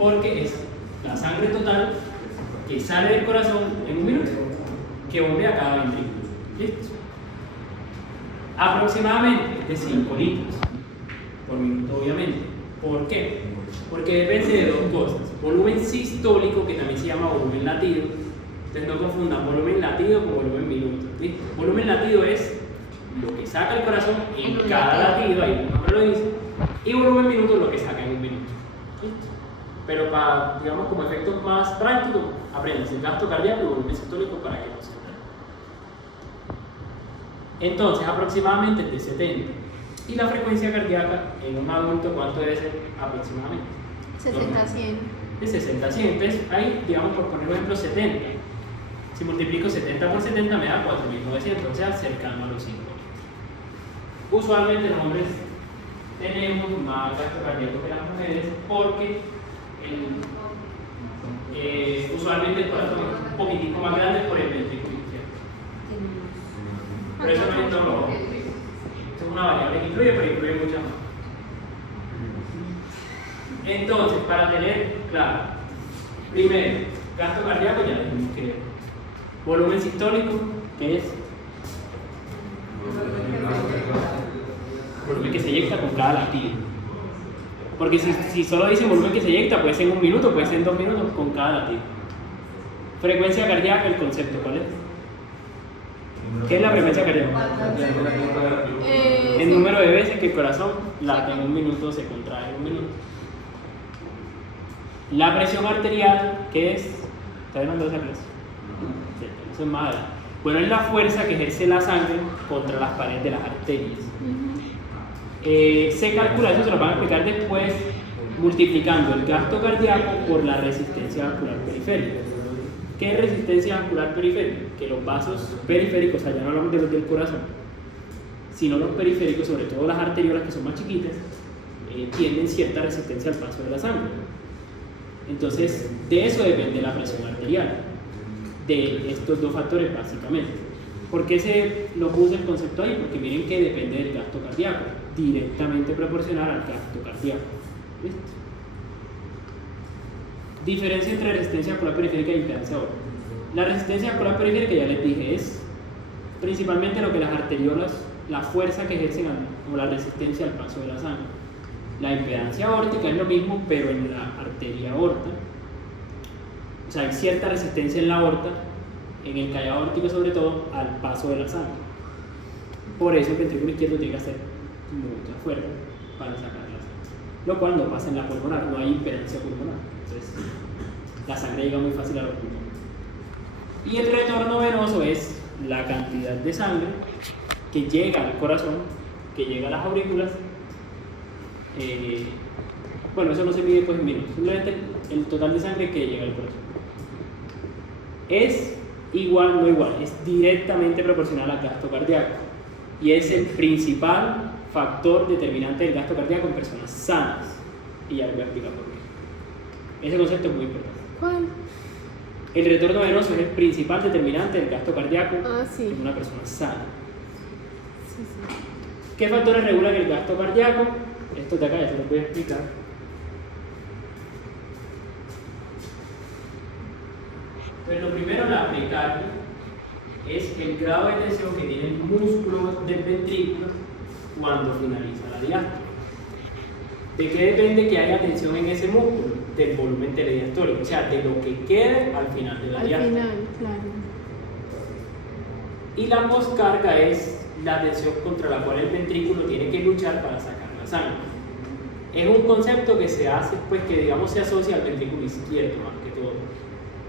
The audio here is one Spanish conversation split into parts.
porque es la sangre total que sale del corazón en un minuto, que bombea cada ventrículo. ¿Listo? Aproximadamente de 5 litros por minuto, obviamente. ¿Por qué? Porque depende de dos cosas: volumen sistólico, que también se llama volumen latido. Entonces no confundan volumen latido con volumen minuto. ¿Listo? Volumen latido es lo que saca el corazón en cada latido, ahí el nombre lo dice, y volumen minuto lo que saca en un minuto. ¿Listo? Pero para, digamos, como efecto más práctico, aprendes el gasto cardíaco y volumen sistólico para que no se entienda. Entonces, aproximadamente es de 70. ¿Y la frecuencia cardíaca en un adulto cuánto debe ser aproximadamente? 60 a 100. De 60 a 100. Entonces, ahí, digamos, por poner un ejemplo, 70. Si multiplico 70 por 70 me da 4.900, o sea, cercano a los 5 litros. Usualmente los hombres tenemos más gasto cardíaco que las mujeres porque usualmente el corazón es un poquitico más grande por el ventrículo izquierdo. Pero eso no es todo. Es una variable que influye, pero influye muchas más. Entonces, para tener claro, primero, gasto cardíaco, ya dijimos que volumen sistólico, que es volumen que se eyecta con cada latido. Porque si solo dice volumen que se eyecta, puede ser en un minuto, puede ser en 2 minutos con cada latido. Frecuencia cardíaca, el concepto, ¿cuál es? ¿Qué es la frecuencia cardíaca? El número de veces que el corazón late en un minuto, se contrae en un minuto. La presión arterial, ¿qué es? ¿Está viendo esa clase? Sí, eso es más. Bueno, es la fuerza que ejerce la sangre contra las paredes de las arterias. Se calcula, eso se lo van a explicar después, multiplicando el gasto cardíaco por la resistencia vascular periférica. ¿Qué es resistencia vascular periférica? Que los vasos periféricos, allá no hablamos de los del corazón, sino los periféricos, sobre todo las arteriolas que son más chiquitas, tienen cierta resistencia al paso de la sangre. Entonces, de eso depende la presión arterial, de estos dos factores básicamente. ¿Por qué se lo puse el concepto ahí? Porque miren que depende del gasto cardíaco, directamente proporcional al gasto cardíaco. ¿Listo? Diferencia entre resistencia vascular periférica y impedancia aórtica. La resistencia vascular periférica, ya les dije, es principalmente lo que las arteriolas, la fuerza que ejercen o la resistencia al paso de la sangre. La impedancia aórtica es lo mismo, pero en la arteria aorta. O sea, hay cierta resistencia en la aorta, en el callado aórtico sobre todo, al paso de la sangre. Por eso el ventrículo izquierdo tiene que hacer mucha fuerza para sacar la sangre. Lo cual no pasa en la pulmonar, no hay impedancia pulmonar. Entonces, la sangre llega muy fácil a los pulmones. Y el retorno venoso es la cantidad de sangre que llega al corazón, que llega a las aurículas. Bueno, eso no se mide pues en minutos, simplemente el total de sangre que llega al corazón. Es igual, no igual, es directamente proporcional al gasto cardíaco y es el principal factor determinante del gasto cardíaco en personas sanas. Y ya les voy a explicar por qué. Ese concepto es muy importante. ¿Cuál? El retorno venoso es el principal determinante del gasto cardíaco Sí. en una persona sana. Sí, sí. ¿Qué factores regulan el gasto cardíaco? Esto de acá ya se los voy a explicar. Pues lo primero, la precardia, es el grado de tensión que tiene el músculo del ventrículo cuando finaliza la diástole. ¿De qué depende que haya tensión en ese músculo? Del volumen telediastólico, o sea, de lo que quede al final de la diástole. Al final, claro. Y la poscarga es la tensión contra la cual el ventrículo tiene que luchar para sacar la sangre. Es un concepto que se hace, pues que digamos se asocia al ventrículo izquierdo más que todo.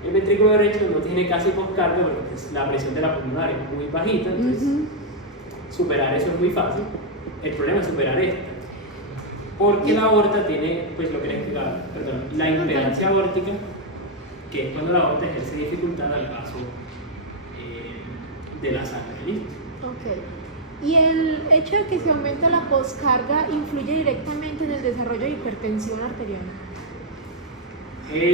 El ventrículo derecho no tiene casi poscarga porque pues, la presión de la pulmonar es muy bajita, entonces superar eso es muy fácil. El problema es superar esta. Porque la aorta tiene, pues lo que les explicaba, perdón, la impedancia aórtica, que es cuando la aorta ejerce dificultad al paso de la sangre. ¿Listo? Ok. ¿Y el hecho de que se aumenta la poscarga influye directamente en el desarrollo de hipertensión arterial?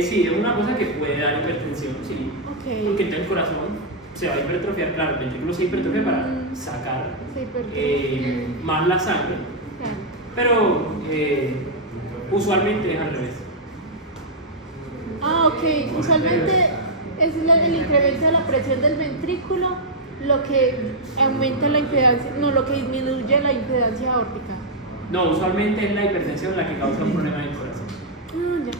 Sí, es una cosa que puede dar hipertensión, sí. Ok. Porque entonces el corazón se va a hipertrofiar, claro, el ventrículo se hipertrofia para sacar Se hipertrofia. más la sangre, Claro. pero usualmente es al revés. Ok, usualmente es el incremento de la presión del ventrículo lo que aumenta la impedancia, no, lo que disminuye la impedancia aórtica. No, usualmente es la hipertensión la que causa un problema en el corazón. Ya.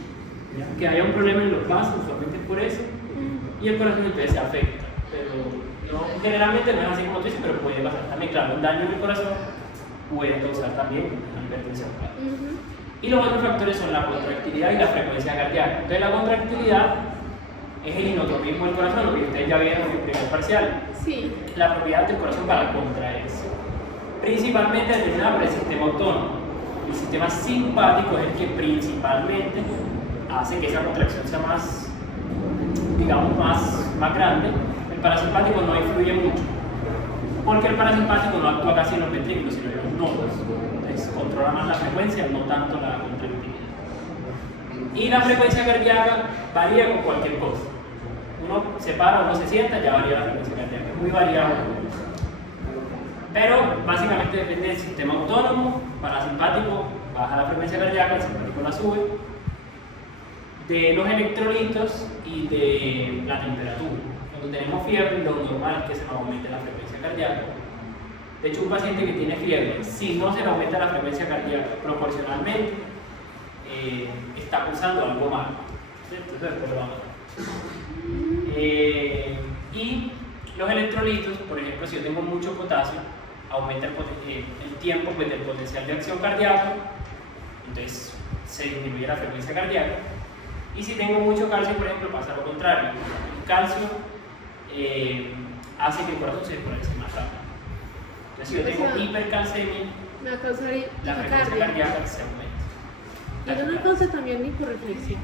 ¿Ya? Que haya un problema en los vasos, usualmente es por eso, y el corazón entonces se afecta. Pero no, generalmente no es así como tú dices, pero puede pasar también. Claro, un daño en el corazón puede causar también una hipertensión. Y los otros factores son la contractilidad y la frecuencia cardíaca. Entonces la contractilidad es el inotropismo del corazón, lo que ustedes ya vieron en el primer parcial. Sí. La propiedad del corazón para contraerse. Principalmente determinada por el sistema autónomo. El sistema simpático es el que principalmente hace que esa contracción sea más, digamos, más grande. El parasimpático no influye mucho, porque el parasimpático no actúa casi en los ventrículos, sino en los nodos. Entonces controla más la frecuencia, no tanto la contractilidad. Y la frecuencia cardíaca varía con cualquier cosa. Uno se para, uno se sienta, ya varía la frecuencia cardíaca. Es muy variable. Pero básicamente depende del sistema autónomo. Parasimpático baja la frecuencia cardíaca, el simpático la sube. De los electrolitos y de la temperatura. Cuando tenemos fiebre, lo normal es que se nos aumente la frecuencia cardíaca. De hecho, un paciente que tiene fiebre, si no se le aumenta la frecuencia cardíaca proporcionalmente, está pulsando algo malo. Entonces, después lo vamos a ver. Y los electrolitos, por ejemplo, si yo tengo mucho potasio, aumenta el tiempo pues, del potencial de acción cardíaca, entonces se disminuye la frecuencia cardíaca. Y si tengo mucho calcio, por ejemplo, pasa lo contrario. El calcio hace que el corazón se desconecte más rápido. Entonces, si yo tengo hipercalcemia, Me va a causar la frecuencia cardíaca se aumenta. Pero no causa también hiporreflexión.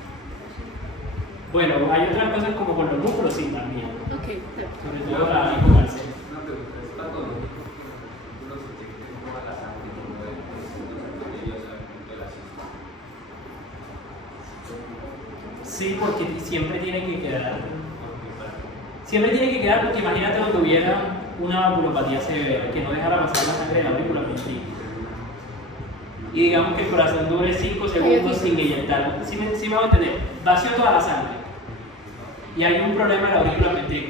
Bueno, hay otras cosas como con los músculos, sí, también. Ok, claro. Sobre todo la hipocalcemia. Una pregunta, ¿es cuando los músculos se inyecten toda la sangre como de ellos de la cisma? Sí, porque siempre tiene que quedar. Siempre tiene que quedar, porque imagínate donde hubiera una valvulopatía severa que no dejara pasar la sangre de la aurícula ventrícula. Y digamos que el corazón dure 5 segundos sin inyectar. Si me voy a entender, vació toda la sangre. Y hay un problema en la aurícula ventrícula.